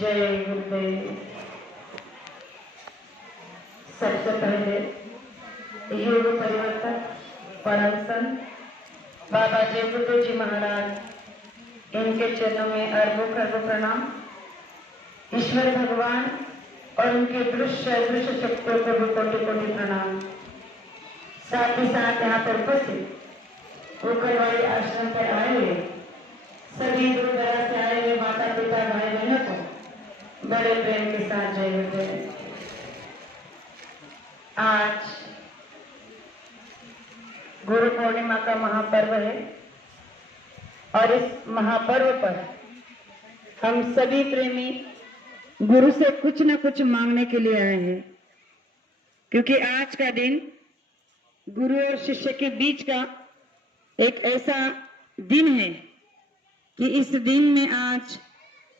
जय गुरुदेव। सबसे पहले योग परिवर्तक परम संत बाबा जय गुरुदेव जी महाराज, इनके चरणों में अरबों खरबों प्रणाम। ईश्वर भगवान और उनके दृश्य शक्तियों को भी कोटि कोटि प्रणाम। साथ ही साथ यहाँ पर उपस्थित उकरवाड़ी आश्रम पर आए हुए सभी दूर दराज से आए हुए माता पिता भाई बहनों को बड़े प्रेम के साथ जय गुरुदेव। आज गुरु पूर्णिमा का महापर्व है और इस महापर्व पर हम सभी प्रेमी गुरु से कुछ न कुछ मांगने के लिए आए हैं, क्योंकि आज का दिन गुरु और शिष्य के बीच का एक ऐसा दिन है कि इस दिन में आज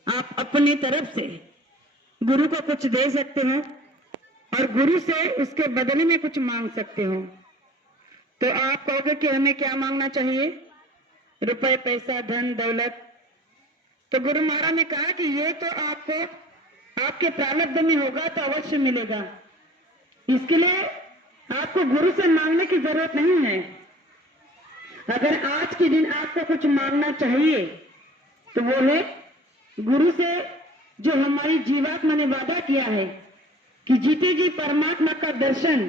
आप अपनी तरफ से गुरु को कुछ दे सकते हो और गुरु से उसके बदले में कुछ मांग सकते हो। तो आप कहोगे कि हमें क्या मांगना चाहिए? रुपए, पैसा, धन, दौलत। तो गुरु महाराज ने कहा कि ये तो आपको आपके प्रारब्ध में होगा तो अवश्य मिलेगा। इसके लिए आपको गुरु से मांगने की जरूरत नहीं है। अगर आज के दिन आपको कुछ मांगना चाहिए तो वो है गुरु से जो हमारी जीवात्मा ने वादा किया है कि जीते जी परमात्मा का दर्शन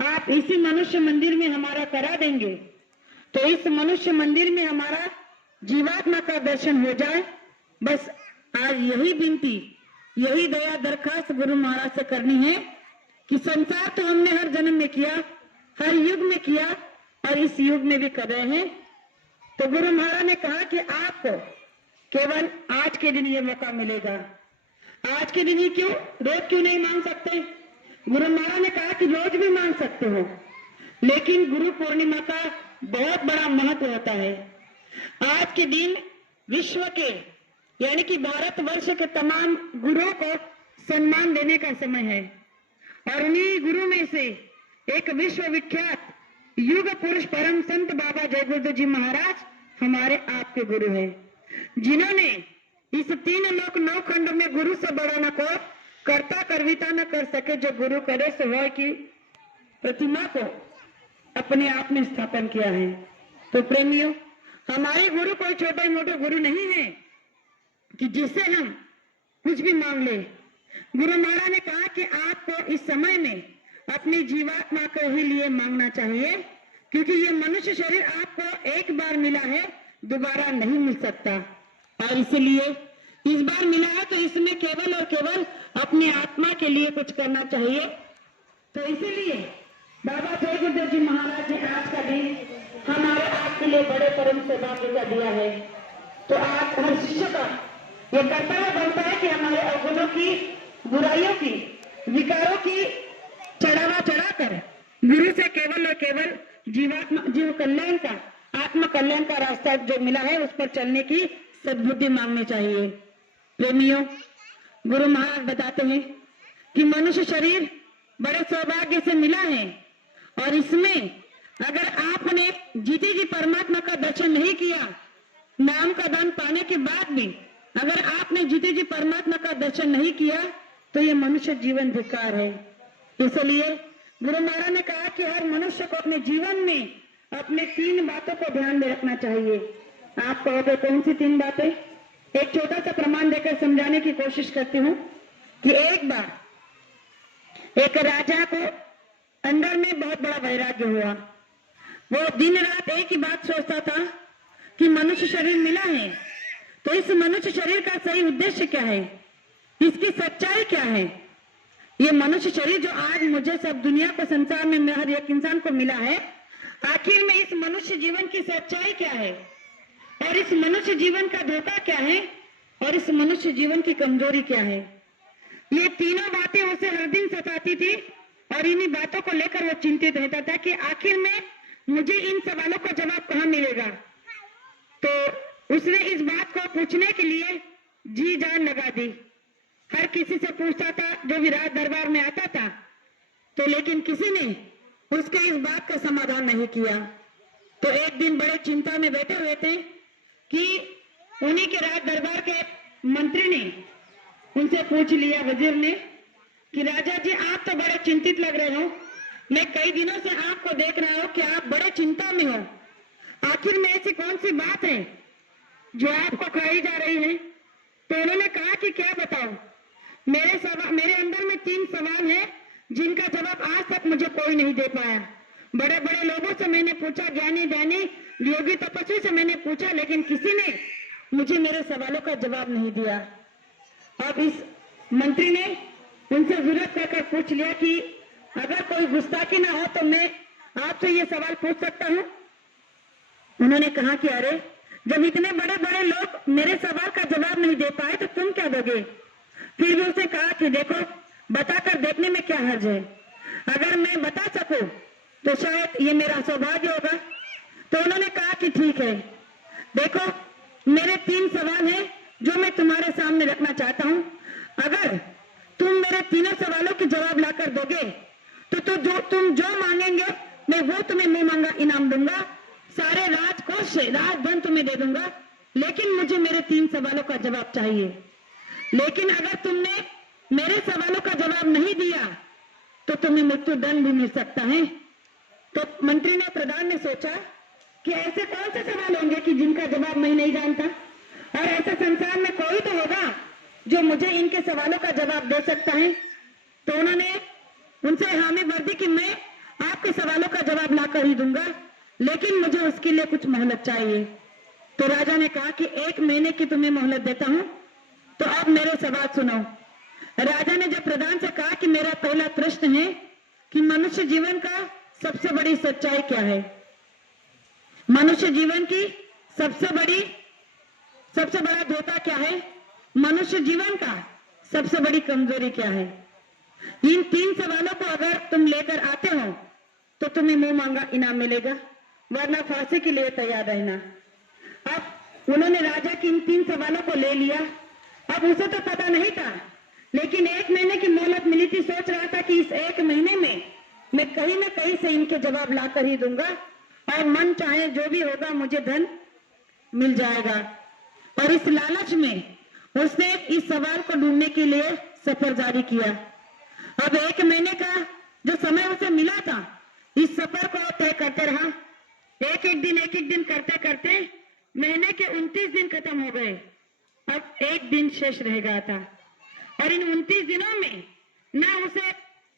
आप इसी मनुष्य मंदिर में हमारा करा देंगे। तो इस मनुष्य मंदिर में हमारा जीवात्मा का दर्शन हो जाए। बस आज यही विनती, यही दया दरखास्त गुरु महाराज से करनी है कि संसार तो हमने हर जन्म में किया, हर युग में किया और इस युग में भी कर रहे हैं। तो गुरु महाराज ने कहा कि आपको केवल आज के दिन ये मौका मिलेगा। आज के दिन ही क्यों, रोज क्यों नहीं मांग सकते? गुरु महाराज ने कहा कि रोज भी मांग सकते हो, लेकिन गुरु पूर्णिमा का बहुत बड़ा महत्व होता है। आज के दिन विश्व के यानी कि भारतवर्ष के तमाम गुरुओं को सम्मान देने का समय है और उन्हीं गुरु में से एक विश्व विख्यात युग पुरुष परम संत बाबा जय गुरुदेव जी महाराज हमारे आपके गुरु हैं, जिन्होंने इस 3 लोक 9 खंड में गुरु से बड़ा न को कर्ता करविता न कर सके, जो गुरु करे सो होय की प्रतिमा को अपने आप में स्थापन किया है। तो प्रेमियों, हमारे गुरु कोई छोटे मोटे गुरु नहीं है कि जिससे हम कुछ भी मांग ले। गुरु महाराज ने कहा कि आपको इस समय में अपनी जीवात्मा को ही लिए मांगना चाहिए, क्योंकि ये मनुष्य शरीर आपको एक बार मिला है, दोबारा नहीं मिल सकता और इसलिए इस बार मिला है तो इसमें केवल और केवल अपनी आत्मा के लिए कुछ करना चाहिए। तो इसीलिए बाबा जय गुरुदेव जी महाराज ने आज का दिन हमारे आपके लिए बड़े परम सौभाग्य का दिया है। तो आप हर शिष्य का ये कर्तव्य बनता है कि हमारे अवगुणों की, बुराइयों की, विकारों की चढ़ावा चढ़ाकर गुरु से केवल और केवल जीव कल्याण का, आत्म कल्याण का रास्ता जो मिला है उस पर चलने की सद्बुद्धि मांगनी चाहिए। प्रेमियों, गुरु महाराज बताते हैं कि मनुष्य शरीर बड़े सौभाग्य से मिला है और इसमें अगर आपने जीते जी परमात्मा का दर्शन नहीं किया, नाम का दान पाने के बाद भी अगर आपने जीते जी परमात्मा का दर्शन नहीं किया तो ये मनुष्य जीवन धिक्कार है। इसलिए गुरु महाराज ने कहा कि हर मनुष्य को अपने जीवन में अपने 3 बातों को ध्यान में रखना चाहिए। आप कहोगे कौन सी 3 बातें? एक छोटा सा प्रमाण देकर समझाने की कोशिश करती हूँ कि एक बार एक राजा को अंदर में बहुत बड़ा वैराग्य हुआ। वो दिन रात एक ही बात सोचता था कि मनुष्य शरीर मिला है तो इस मनुष्य शरीर का सही उद्देश्य क्या है, इसकी सच्चाई क्या है। ये मनुष्य शरीर जो आज मुझे सब दुनिया को, संसार में हर एक इंसान को मिला है, आखिर में इस मनुष्य जीवन की सच्चाई क्या है और इस मनुष्य जीवन का धोखा क्या है और इस मनुष्य जीवन की कमजोरी क्या है। ये तीनों बातें उसे हर दिन सताती थी और इन्हीं बातों को लेकर वो चिंतित रहता था कि आखिर में मुझे इन सवालों का जवाब कहाँ मिलेगा। तो उसने इस बात को पूछने के लिए जी जान लगा दी। हर किसी से पूछता था जो विराट दरबार में आता था, तो लेकिन किसी ने उसके इस बात का समाधान नहीं किया। तो एक दिन बड़े चिंता में बैठे हुए थे कि उन्हीं के राज दरबार के मंत्री ने उनसे पूछ लिया वजीर ने कि राजा जी आप तो बड़े चिंतित लग रहे हो, मैं कई दिनों से आपको देख रहा हूँ कि आप बड़े चिंता में हो, आखिर में ऐसी कौन सी बात है जो आपको खाई जा रही है। तो उन्होंने कहा कि क्या बताऊं, मेरे अंदर में 3 सवाल है जिनका जवाब आज तक मुझे कोई नहीं दे पाया। बड़े बड़े लोगों से मैंने पूछा, ज्ञानी ध्यानी योगी तपस्वी से मैंने पूछा, लेकिन किसी ने मुझे मेरे सवालों का जवाब नहीं दिया। अब इस मंत्री ने उनसे जरूरत करके पूछ लिया कि अगर कोई गुस्ताखी ना हो तो मैं आपसे ये सवाल पूछ सकता हूँ। उन्होंने कहा कि अरे जब इतने बड़े बड़े लोग मेरे सवाल का जवाब नहीं दे पाए तो तुम क्या दोगे। फिर भी उसने कहा कि देखो बताकर देखने में क्या हर्ज है, अगर मैं बता सकूं तो शायद ये मेरा सौभाग्य होगा। तो उन्होंने कहा कि ठीक है, देखो मेरे 3 सवाल हैं जो मैं तुम्हारे सामने रखना चाहता हूं, अगर तुम मेरे तीनों सवालों के जवाब लाकर दोगे तो तुम जो मांगेंगे मैं वो तुम्हें मुंह मांगा इनाम दूंगा, सारे राजकोष से राजधन तुम्हें दे दूंगा, लेकिन मुझे मेरे 3 सवालों का जवाब चाहिए। लेकिन अगर तुमने मेरे सवालों का जवाब नहीं दिया तो तुम्हें मृत्यु दंड भी मिल सकता है। तो मंत्री ने, प्रधान ने सोचा कि ऐसे कौन से सवाल होंगे कि जिनका जवाब मैं नहीं जानता, और ऐसे संसार में कोई तो होगा जो मुझे इनके सवालों का जवाब दे सकता है। तो उन्होंने उनसे हामी भर दी कि मैं आपके सवालों का जवाब लाकर ही दूंगा, लेकिन मुझे उसके लिए कुछ मोहलत चाहिए। तो राजा ने कहा कि 1 महीने की तुम्हें मोहलत देता हूं, तो अब मेरे सवाल सुनो। राजा ने जब प्रधान से कहा कि मेरा पहला प्रश्न है कि मनुष्य जीवन का सबसे बड़ी सच्चाई क्या है, मनुष्य जीवन की सबसे बड़ा धोखा क्या है, मनुष्य जीवन का सबसे बड़ी कमजोरी क्या है। इन 3 सवालों को अगर तुम लेकर आते हो तो तुम्हें मुंह मांगा इनाम मिलेगा, वरना फांसी के लिए तैयार रहना। अब उन्होंने राजा की इन 3 सवालों को ले लिया। अब उसे तो पता नहीं था, लेकिन 1 महीने की मोहलत मिली थी। सोच रहा था कि इस 1 महीने में मैं कहीं ना कहीं से इनके जवाब लाकर ही दूंगा, और मन चाहे जो भी होगा मुझे धन मिल जाएगा। और इस लालच में उसने इस सवाल को ढूंढने के लिए सफर जारी किया। अब 1 महीने का जो समय उसे मिला था, इस सफर को तय करते रहा। एक एक दिन करते करते महीने के 29 दिन खत्म हो गए। अब 1 दिन शेष रह गया था, और इन 29 दिनों में ना उसे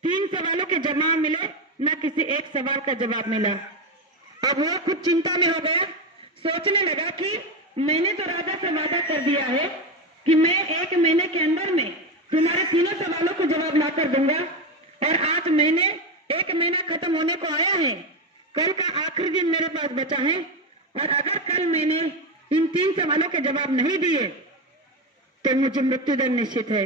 3 सवालों के जवाब मिले, ना किसी एक सवाल का जवाब मिला। अब वो खुद चिंता में हो गया, सोचने लगा कि मैंने तो राजा से वादा कर दिया है कि मैं 1 महीने के अंदर में तुम्हारे तीनों सवालों को जवाब लाकर दूंगा, और आज 1 महीना खत्म होने को आया है, कल का आखिरी दिन मेरे पास बचा है, और अगर कल मैंने इन 3 सवालों के जवाब नहीं दिए तो मुझे मृत्युदंड निश्चित है।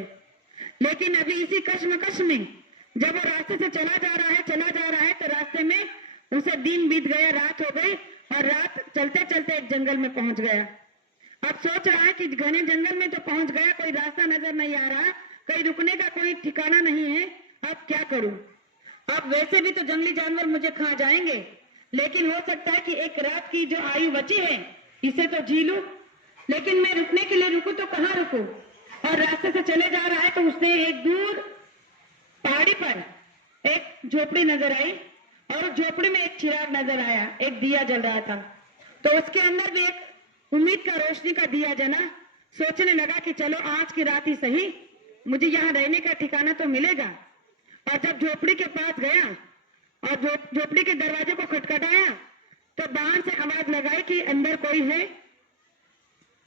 लेकिन अभी इसी कश्मकश में जब वो रास्ते से चला जा रहा है तो रास्ते में उसे दिन बीत गया, रात हो गई, और रात चलते चलते एक जंगल में पहुंच गया। अब सोच रहा है कि घने जंगल में तो पहुंच गया, कोई रास्ता नजर नहीं आ रहा, कहीं रुकने का कोई ठिकाना नहीं है, अब क्या करूं। अब वैसे भी तो जंगली जानवर मुझे खा जाएंगे, लेकिन हो सकता है कि एक रात की जो आयु बची है इसे तो जी लूं, लेकिन मैं रुकने के लिए रुकूं तो कहाँ रुकूं। और रास्ते से चले जा रहा है तो उसने एक दूर पहाड़ी पर एक झोपड़ी नजर आई, और झोपड़ी में एक चिराग नजर आया, एक दिया जल रहा था। तो उसके अंदर भी एक उम्मीद का रोशनी का दिया जला। सोचने लगा कि चलो आज की रात ही सही, मुझे यहाँ रहने का ठिकाना तो मिलेगा। और जब झोपड़ी के पास गया और झोपड़ी के दरवाजे को खटखटाया तो बाहर से आवाज लगाई कि अंदर कोई है।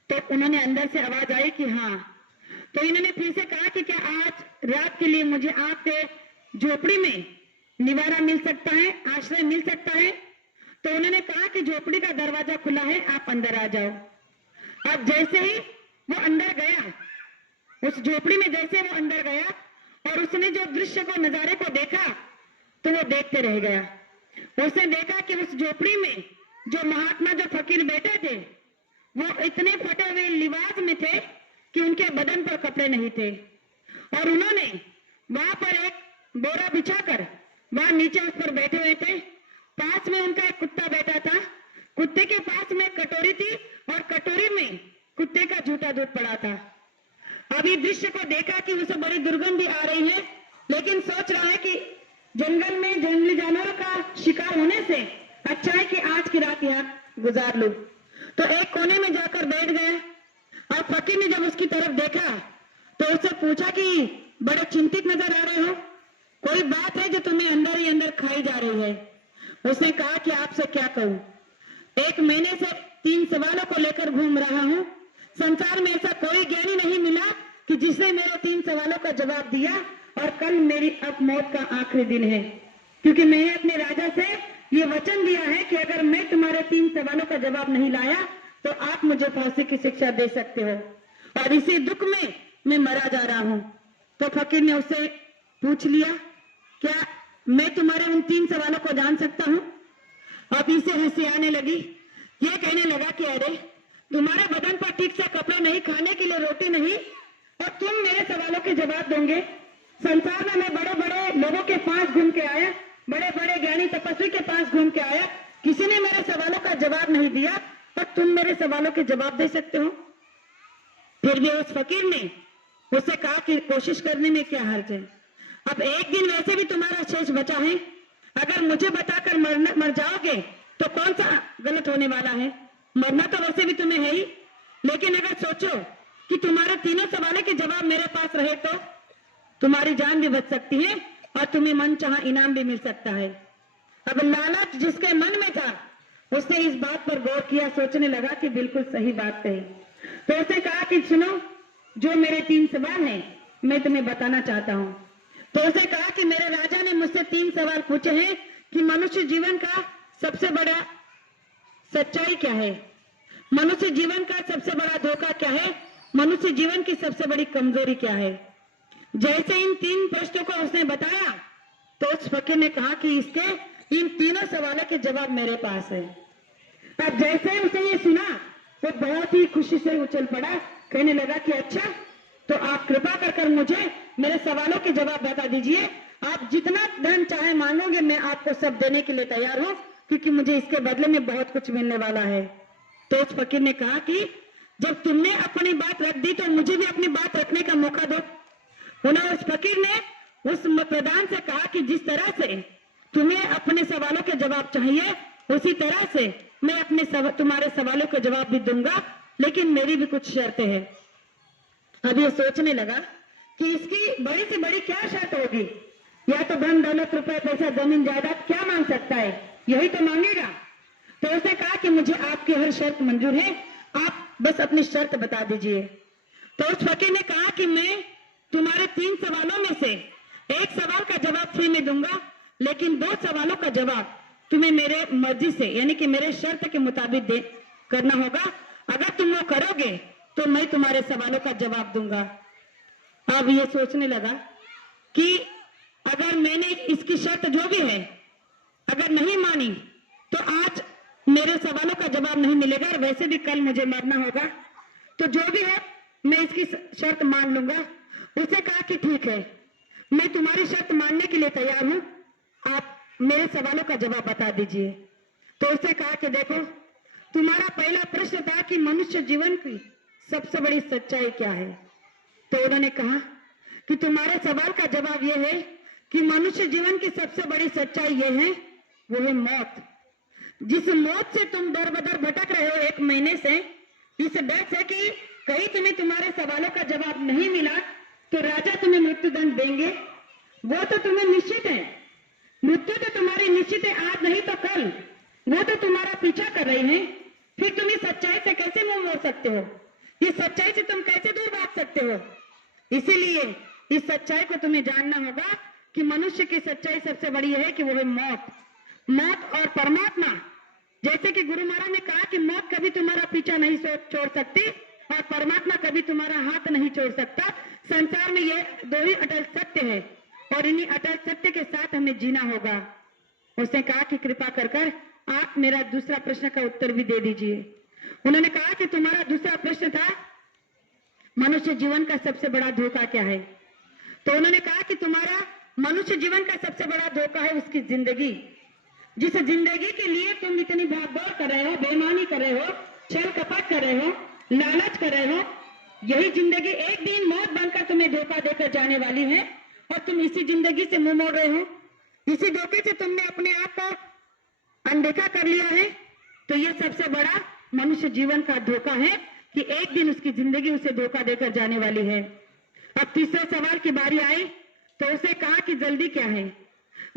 तो उन्होंने अंदर से आवाज आई कि हाँ। तो इन्होंने फिर से कहा कि क्या आज रात के लिए मुझे आपके झोपड़ी में निवारा मिल सकता है, आश्रय मिल सकता है। तो उन्होंने कहा कि झोपड़ी का दरवाजा खुला है, आप अंदर आ जाओ। अब जैसे ही वो अंदर गया, उस झोपड़ी में जैसे वो अंदर गया और उसने जो दृश्य को, नजारे को देखा तो वो देखते रह गया। उसने देखा कि उस झोपड़ी में जो महात्मा, जो फकीर बैठे थे, वो इतने फटे हुए लिबास में थे कि उनके बदन पर कपड़े नहीं थे, और उन्होंने वहां पर एक बोरा बिछाकर वहां नीचे उस पर बैठे हुए थे। पास में उनका एक कुत्ता बैठा था, कुत्ते के पास में कटोरी थी और कटोरी में कुत्ते का झूठा दूध पड़ा था। अभी दृश्य को देखा कि उसे बड़ी दुर्गंध आ रही है, लेकिन सोच रहा है कि जंगल में जंगली जानवरों का शिकार होने से अच्छा है कि आज की रात यहाँ गुजार लूं। तो एक कोने में जाकर बैठ गया और फकीर ने जब उसकी तरफ देखा तो उससे पूछा कि बड़े चिंतित नजर आ रहे हो, कोई बात है जो तुम्हें अंदर ही अंदर खाई जा रही है। उसने कहा कि आपसे क्या कहूं, 1 महीने से 3 सवालों को लेकर घूम रहा हूं। संसार में ऐसा कोई ज्ञानी नहीं मिला कि जिसने मेरे 3 सवालों का जवाब दिया, और कल मेरी अब मौत का आखिरी दिन है, क्योंकि मैंने अपने राजा से ये वचन दिया है कि अगर मैं तुम्हारे 3 सवालों का जवाब नहीं लाया तो आप मुझे फांसी की शिक्षा दे सकते हो, और इसी दुख में मैं मरा जा रहा हूं। तो फकीर ने उससे पूछ लिया, क्या मैं तुम्हारे उन 3 सवालों को जान सकता हूं? अब इसे हंसी आने लगी। ये कहने लगा कि अरे तुम्हारे बदन पर ठीक से कपड़े नहीं, खाने के लिए रोटी नहीं, और तुम मेरे सवालों के जवाब दोगे? संसार में मैं बड़े बड़े लोगों के पास घूम के आया, बड़े बड़े ज्ञानी तपस्वी के पास घूम के आया, किसी ने मेरे सवालों का जवाब नहीं दिया, और तुम मेरे सवालों के जवाब दे सकते हो? फिर भी उस फकीर ने उससे कहा कि कोशिश करने में क्या हर्ज है, अब एक दिन वैसे भी तुम्हारा शेष बचा है, अगर मुझे बताकर मर जाओगे तो कौन सा गलत होने वाला है? मरना तो वैसे भी तुम्हें है ही, लेकिन अगर सोचो कि तुम्हारे 3 सवालों के जवाब मेरे पास रहे तो तुम्हारी जान भी बच सकती है और तुम्हें मनचाहा इनाम भी मिल सकता है। अब लालच जिसके मन में था उसने इस बात पर गौर किया, सोचने लगा कि बिल्कुल सही बात कही। तो उसने कहा कि सुनो, जो मेरे 3 सवाल हैं मैं तुम्हें बताना चाहता हूँ। तो उसने कहा कि मेरे राजा ने मुझसे 3 सवाल पूछे हैं कि मनुष्य जीवन का सबसे बड़ा सच्चाई क्या है, मनुष्य जीवन का सबसे बड़ा धोखा क्या है, मनुष्य जीवन की सबसे बड़ी कमजोरी क्या है। जैसे इन 3 प्रश्नों को उसने बताया तो उस फकीर ने कहा कि इसके इन 3 सवालों के जवाब मेरे पास है। अब जैसे उसने ये सुना तो बहुत ही खुशी से उछल पड़ा, कहने लगा कि अच्छा, तो आप कृपा कर मुझे मेरे सवालों के जवाब बता दीजिए, आप जितना धन चाहे मांगोगे मैं आपको सब देने के लिए तैयार हूँ, क्योंकि मुझे इसके बदले में बहुत कुछ मिलने वाला है। तो उस फकीर ने कहा कि जब तुमने अपनी बात रख दी तो मुझे भी अपनी बात रखने का मौका दो। उन्होंने उस फकीर ने उस प्रधान से कहा कि जिस तरह से तुम्हें अपने सवालों के जवाब चाहिए उसी तरह से मैं अपने तुम्हारे सवालों के जवाब भी दूंगा, लेकिन मेरी भी कुछ शर्तें हैं। अब ये सोचने लगा कि इसकी बड़ी से बड़ी क्या शर्त होगी, या तो धन दौलत रुपए पैसा जमीन जायदाद क्या मांग सकता है, यही तो मांगेगा। तो उसने कहा कि मुझे आपकी हर शर्त मंजूर है, आप बस अपनी शर्त बता दीजिए। तो उस फकीर ने कहा कि मैं तुम्हारे 3 सवालों में से एक सवाल का जवाब फ्री में दूंगा, लेकिन 2 सवालों का जवाब तुम्हें मेरे मर्जी से यानी कि मेरे शर्त के मुताबिक करना होगा। अगर तुम वो करोगे तो मैं तुम्हारे सवालों का जवाब दूंगा। अब ये सोचने लगा कि अगर मैंने इसकी शर्त जो भी है अगर नहीं मानी तो आज मेरे सवालों का जवाब नहीं मिलेगा, और वैसे भी कल मुझे मरना होगा, तो जो भी है मैं इसकी शर्त मान लूंगा। उसने कहा कि ठीक है, मैं तुम्हारी शर्त मानने के लिए तैयार हूं, आप मेरे सवालों का जवाब बता दीजिए। तो उसने कहा कि देखो, तुम्हारा पहला प्रश्न था कि मनुष्य जीवन की सबसे बड़ी सच्चाई क्या है। तो उन्होंने कहा कि तुम्हारे सवाल का जवाब यह है कि मनुष्य जीवन की सबसे बड़ी सच्चाई यह है, वो है मौत। जिस मौत से तुम दर बदर भटक रहे हो 1 महीने से, इस डर से कि कहीं तुम्हें तुम्हारे सवालों का जवाब नहीं मिला तो राजा तुम्हें मृत्युदंड देंगे, वो तो तुम्हें निश्चित है। मृत्यु तो तुम्हारी निश्चित है, आज नहीं तो कल, वो तो तुम्हारा पीछा कर रही है। फिर तुम इस सच्चाई से कैसे मुंह मोड़ सकते हो, इस सच्चाई से तुम कैसे दूर भाग सकते हो। इसीलिए इस सच्चाई को तुम्हें जानना होगा कि मनुष्य की सच्चाई सबसे बड़ी है कि वो है मौत। मौत और परमात्मा, जैसे कि गुरु महाराज ने कहा कि मौत कभी तुम्हारा पीछा नहीं छोड़ सकती और परमात्मा कभी तुम्हारा हाथ नहीं छोड़ सकता। संसार में ये 2 ही अटल सत्य है और इन्हीं अटल सत्य के साथ हमें जीना होगा। उसने कहा कि कृपा कर आप मेरा दूसरा प्रश्न का उत्तर भी दे दीजिए। उन्होंने कहा कि तुम्हारा दूसरा प्रश्न था मनुष्य जीवन का सबसे बड़ा धोखा क्या है। तो उन्होंने कहा कि तुम्हारा मनुष्य जीवन का सबसे बड़ा धोखा है उसकी जिंदगी। जिस जिंदगी के लिए तुम इतनी भागदौड़ कर रहे हो, बेईमानी कर रहे हो, छल कपट कर रहे हो, लालच कर रहे हो, यही जिंदगी एक दिन मौत बनकर तुम्हें धोखा देकर जाने वाली है और तुम इसी जिंदगी से मुंह मोड़ रहे हो। इसी धोखे से तुमने अपने आप को अनदेखा कर लिया है। तो ये सबसे बड़ा मनुष्य जीवन का धोखा है कि एक दिन उसकी जिंदगी उसे धोखा देकर जाने वाली है। अब तीसरे सवाल की बारी आई तो उसे कहा कि जल्दी क्या है।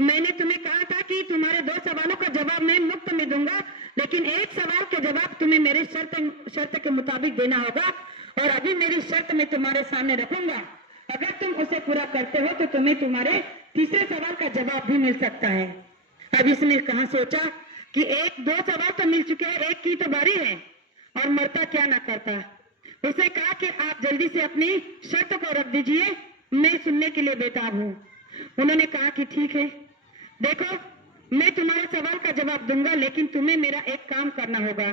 मैंने तुम्हें कहा था कि तुम्हारे 2 सवालों का जवाब मैं मुफ्त में दूंगा, लेकिन एक सवाल का जवाब तुम्हें मेरे शर्त के मुताबिक देना होगा और अभी मेरी शर्त मैं तुम्हारे सामने रखूंगा। अगर तुम उसे पूरा करते हो तो तुम्हें तुम्हारे तीसरे सवाल का जवाब भी मिल सकता है। अब इसने कहा सोचा कि 2 सवाल तो मिल चुके हैं, एक की तो बारी है और मरता क्या ना करता। उसे कहा कि आप जल्दी से अपनी शर्त को रख दीजिए, मैं सुनने के लिए बेताब हूँ। उन्होंने कहा कि ठीक है, देखो मैं तुम्हारे सवाल का जवाब दूंगा, लेकिन तुम्हें मेरा एक काम करना होगा।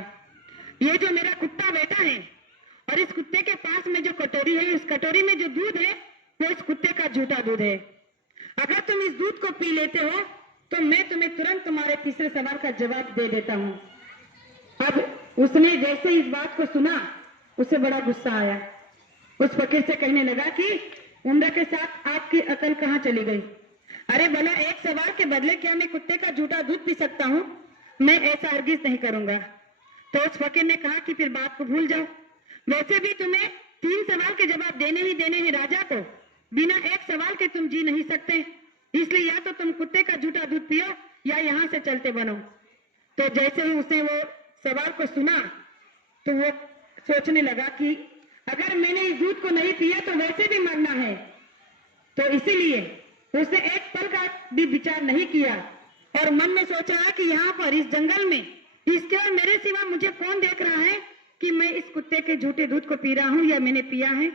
ये जो मेरा कुत्ता बैठा है और इस कुत्ते के पास में जो कटोरी है, इस कटोरी में जो दूध है वो इस कुत्ते का झूठा दूध है। अगर तुम इस दूध को पी लेते हो तो मैं तुम्हें तुरंत तुम्हारे तीसरे सवाल का जवाब दे देता हूँ। अब उसने जैसे इस बात को सुना उसे बड़ा गुस्सा आया। उस फकीर से कहने लगा कि उम्र के साथ आपकी अकल कहाँ चली गई? अरे भला एक सवाल के बदले क्या मैं कुत्ते का झूठा दूध पी सकता हूँ? मैं ऐसा हरगिज नहीं करूंगा। तो उस फकीर ने कहा कि फिर बात को भूल जाओ, वैसे भी तुम्हें 3 सवाल के जवाब देने ही देने हैं राजा को, बिना एक सवाल के तुम जी नहीं सकते, इसलिए या तो तुम कुत्ते का झूठा दूध पियो या यहाँ से चलते बनो। तो जैसे ही उसने वो सवाल को सुना तो वो सोचने लगा कि अगर मैंने इस दूध को नहीं पिया तो वैसे भी मरना है, तो इसीलिए उसने एक पल का भी विचार नहीं किया और मन में सोचा कि यहाँ पर इस जंगल में इसके और मेरे सिवा मुझे कौन देख रहा है कि मैं इस कुत्ते के झूठे दूध को पी रहा हूँ या मैंने पिया है।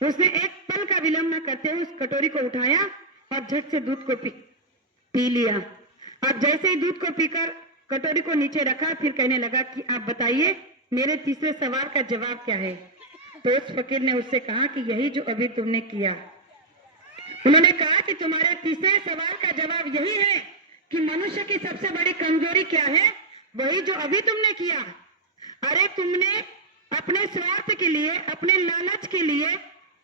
उसने एक पल का विलंब न करते हुए उस कटोरी को उठाया और झट से दूध को पी लिया। अब जैसे ही दूध को पीकर कटोरी को नीचे रखा, फिर कहने लगा कि आप बताइए मेरे तीसरे सवाल का जवाब क्या है। तो उस फकीर ने उससे कहा कि यही जो अभी तुमने किया। उन्होंने कहा कि तुम्हारे तीसरे सवाल का जवाब यही है कि मनुष्य की सबसे बड़ी कमजोरी क्या है, वही जो अभी तुमने किया। अरे तुमने अपने स्वार्थ के लिए, अपने लालच के लिए,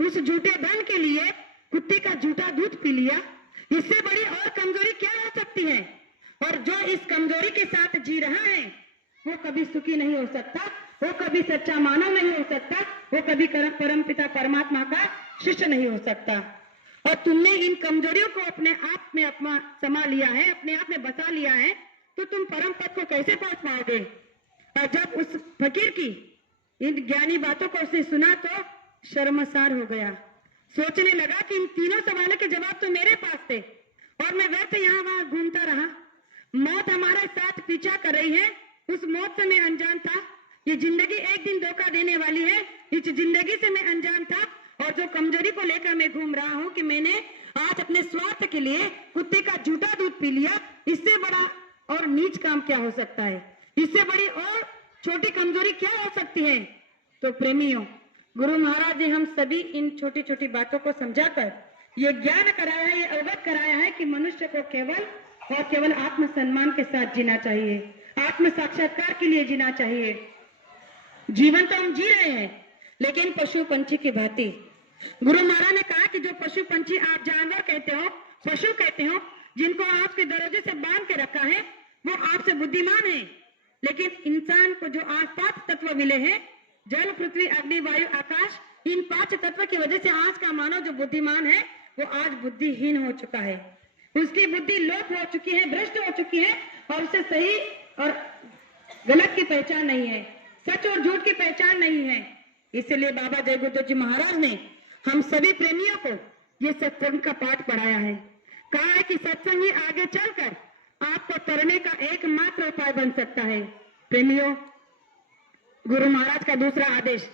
उस झूठे धन के लिए कुत्ते का झूठा दूध पी लिया। इससे बड़ी और कमजोरी क्या हो सकती है? और जो इस कमजोरी के साथ जी रहा है वो कभी सुखी नहीं हो सकता, वो कभी सच्चा मानव नहीं हो सकता, वो कभी परम पिता परमात्मा का शिष्य नहीं हो सकता। और तुमने इन कमजोरियों को अपने आप में अपना समा लिया है, अपने आप में बसा लिया है, तो तुम परम पद को कैसे पहुंच पाओगे? और जब उस फकीर की इन ज्ञानी बातों को उसने सुना तो शर्मसार हो गया। सोचने लगा कि इन तीनों सवालों के जवाब तो मेरे पास थे और मैं वैसे यहाँ वहां घूमता रहा। मौत हमारे साथ पीछा कर रही है, उस मौत से मैं अनजान था। ये जिंदगी एक दिन धोखा देने वाली है, इस जिंदगी से मैं अनजान था। और जो कमजोरी को लेकर मैं घूम रहा हूँ कि मैंने आज अपने स्वार्थ के लिए कुत्ते का झूठा दूध पी लिया, इससे बड़ा और नीच काम क्या हो सकता है? इससे बड़ी और छोटी कमजोरी क्या हो सकती है? तो प्रेमियों, गुरु महाराज ने हम सभी इन छोटी छोटी बातों को समझाकर ये ज्ञान कराया है, ये अवगत कराया है कि मनुष्य को केवल और केवल आत्म सम्मान के साथ जीना चाहिए, आत्म साक्षात्कार के लिए जीना चाहिए। जीवन तो हम जी रहे हैं, लेकिन पशु पंछी की भांति। गुरु महाराज ने कहा कि जो पशु पंछी आप जानवर कहते हो, पशु कहते हो, जिनको आपके दरवाजे से बांध के रखा है, वो आपसे बुद्धिमान है। लेकिन इंसान को जो आज 5 तत्व मिले हैं, जल, पृथ्वी, अग्नि, वायु, आकाश, इन 5 तत्व की वजह से आज का मानव जो बुद्धिमान है वो आज बुद्धिहीन हो चुका है। उसकी बुद्धि लोप हो चुकी है, भ्रष्ट हो चुकी है और उसे सही और गलत की पहचान नहीं है, सच और झूठ की पहचान नहीं है। इसलिए बाबा जय गुरुदेव जी महाराज ने हम सभी प्रेमियों को ये सत्संग का पाठ पढ़ाया है। कहा है कि सत्संग ही आगे चलकर आपको तरने का एकमात्र उपाय बन सकता है। प्रेमियों, गुरु महाराज का दूसरा आदेश